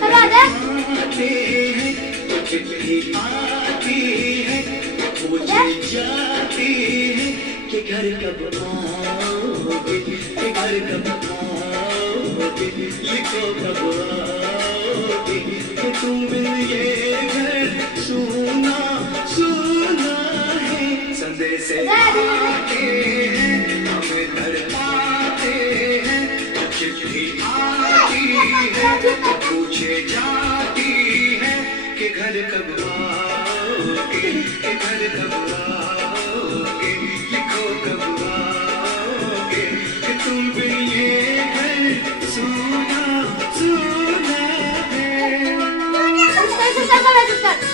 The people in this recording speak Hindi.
करो आजा। घर कब आओगे, घर कब आओगे, लिखो कब आओगे कि तुम बिन ये घर सुना सुना है। संदेश आते हैं हमें तड़पाते हैं, चिट्ठी आती है पूछे जाती है कि घर कब आओगे, कि घर कब आओगे, लिखो कब आओगे कि तुम बिन ये घर सुना सुना है। सुन कर